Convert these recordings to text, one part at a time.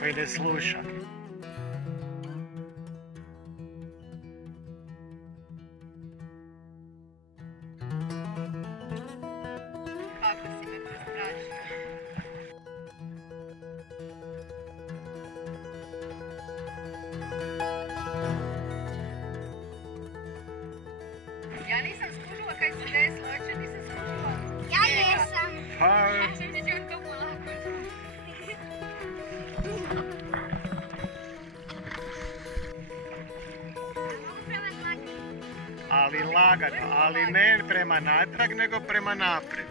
koji ne sluša. Kako si me prestrašio? Ja nisam skužila kaj se desilo, oče nisam skužila. Ja jesam. Mislim da će on to polako. Ali lagano, ali ne prema natrag, nego prema naprijed.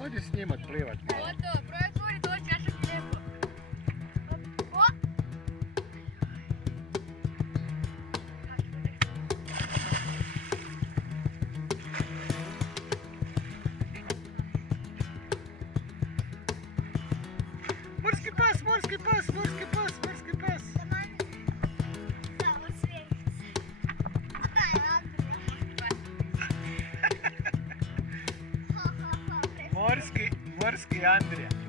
Ovdje s njim otplivat malo. Gotovo, broj otvori dođe, ja što ti lijepo. Morski pas, morski pas, morski pas, morski pas. Morski Andrija.